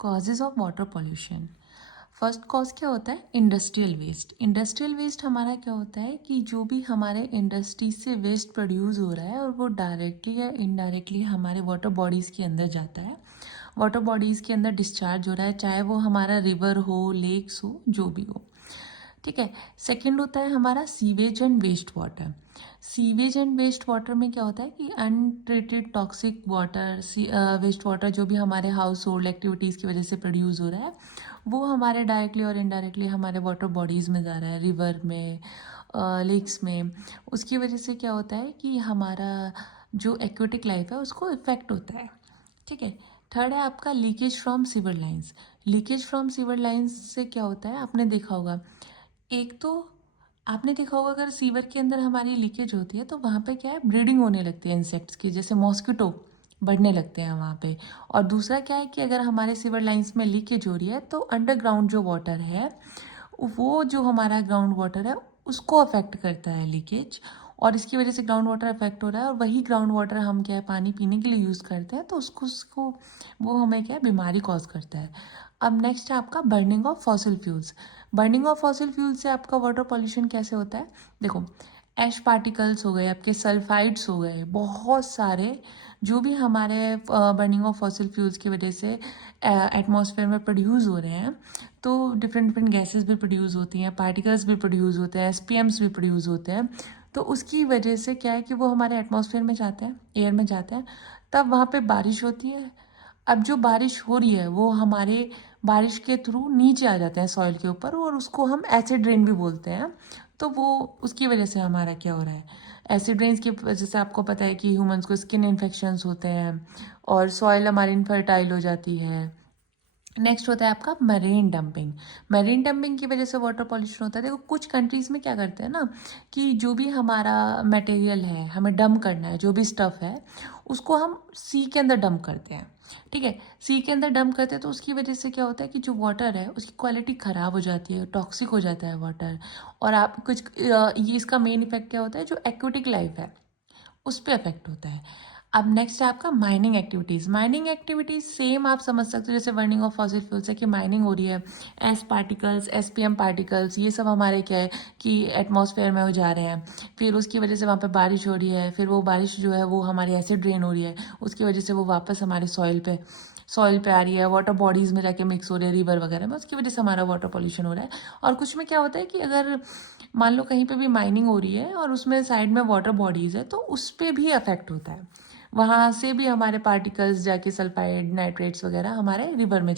Causes of water pollution. First cause क्या होता है? Industrial waste. इंडस्ट्रियल वेस्ट हमारा क्या होता है कि जो भी हमारे इंडस्ट्री से वेस्ट प्रोड्यूस हो रहा है और वो डायरेक्टली या इनडायरेक्टली हमारे वाटर बॉडीज़ के अंदर जाता है, वाटर बॉडीज़ के अंदर डिस्चार्ज हो रहा है, चाहे वो हमारा रिवर हो, लेक्स हो, जो भी हो। ठीक है। सेकंड होता है हमारा sewage and waste water. Sewage and waste water में क्या होता है कि untreated toxic water, waste water जो भी हमारे हाउस होल्ड एक्टिविटीज़ की वजह से प्रोड्यूस हो रहा है, वो हमारे डायरेक्टली और इनडायरेक्टली हमारे वाटर बॉडीज़ में जा रहा है, रिवर में, लेक्स में। उसकी वजह से क्या होता है कि हमारा जो एक्वेटिक लाइफ है उसको इफेक्ट होता है। ठीक है। थर्ड है आपका leakage from sewer lines. Leakage from sewer lines से क्या होता है, आपने देखा होगा, एक तो आपने देखा होगा अगर सीवर के अंदर हमारी लीकेज होती है तो वहाँ पे क्या है, ब्रीडिंग होने लगती है इंसेक्ट्स की, जैसे मॉस्किटो बढ़ने लगते हैं वहाँ पे। और दूसरा क्या है कि अगर हमारे सीवर लाइंस में लीकेज हो रही है तो अंडरग्राउंड जो वाटर है, वो जो हमारा ग्राउंड वाटर है उसको अफेक्ट करता है लीकेज, और इसकी वजह से ग्राउंड वाटर अफेक्ट हो रहा है, और वही ग्राउंड वाटर हम क्या है पानी पीने के लिए यूज़ करते हैं, तो उसको वो हमें क्या है बीमारी कॉज करता है। अब नेक्स्ट है आपका burning of fossil fuels. Burning of fossil fuel से आपका वाटर पॉल्यूशन कैसे होता है? देखो, ऐश पार्टिकल्स हो गए, आपके सल्फाइड्स हो गए, बहुत सारे जो भी हमारे बर्निंग ऑफ फॉसिल फ्यूल्स की वजह से एटमॉस्फेयर में प्रोड्यूस हो रहे हैं, तो डिफरेंट डिफरेंट गैसेस भी प्रोड्यूस होती हैं, पार्टिकल्स भी प्रोड्यूस होते हैं, एसपीएम्स भी प्रोड्यूस होते हैं। तो उसकी वजह से क्या है कि वो हमारे एटमॉस्फेयर में जाते हैं, एयर में जाते हैं, तब वहाँ पे बारिश होती है। अब जो बारिश हो रही है वो हमारे बारिश के थ्रू नीचे आ जाते हैं सॉइल के ऊपर, और उसको हम एसिड रेन भी बोलते हैं। तो वो उसकी वजह से हमारा क्या हो रहा है, एसिड रेन्स की वजह से आपको पता है कि ह्यूमंस को स्किन इन्फेक्शंस होते हैं और सॉइल हमारी इनफर्टाइल हो जाती है। नेक्स्ट होता है आपका मरीन डंपिंग। मरीन डंपिंग की वजह से वाटर पॉल्यूशन होता है। देखो, कुछ कंट्रीज में क्या करते हैं ना कि जो भी हमारा मटेरियल है हमें डंप करना है, जो भी स्टफ़ है उसको हम सी के अंदर डंप करते हैं। ठीक है। सी के अंदर डंप करते हैं तो उसकी वजह से क्या होता है कि जो वाटर है उसकी क्वालिटी ख़राब हो जाती है, टॉक्सिक हो जाता है वाटर। और आप कुछ ये इसका मेन इफेक्ट क्या होता है, जो एक्वेटिक लाइफ है उस पर अफेक्ट होता है। अब नेक्स्ट है आपका mining activities. Mining activities same आप समझ सकते हो जैसे बर्निंग ऑफ फॉसिल फ्यूल्स है कि माइनिंग हो रही है, एस पार्टिकल्स, एसपीएम पार्टिकल्स, ये सब हमारे क्या है कि एटमॉस्फेयर में हो जा रहे हैं, फिर उसकी वजह से वहाँ पे बारिश हो रही है, फिर वो बारिश जो है वो हमारे एसिड ड्रेन हो रही है, उसकी वजह से वो वापस हमारे सॉइल पे आ रही है, वाटर बॉडीज़ में जाके मिक्स हो रही है, रिवर वगैरह में, उसकी वजह से हमारा वाटर पॉल्यूशन हो रहा है। और कुछ में क्या होता है कि अगर मान लो कहीं पे भी माइनिंग हो रही है और उसमें साइड में वाटर बॉडीज़ है, तो उस पर भी अफेक्ट होता है, वहाँ से भी हमारे पार्टिकल्स जाके सल्फाइड, नाइट्रेट्स वगैरह हमारे रिवर में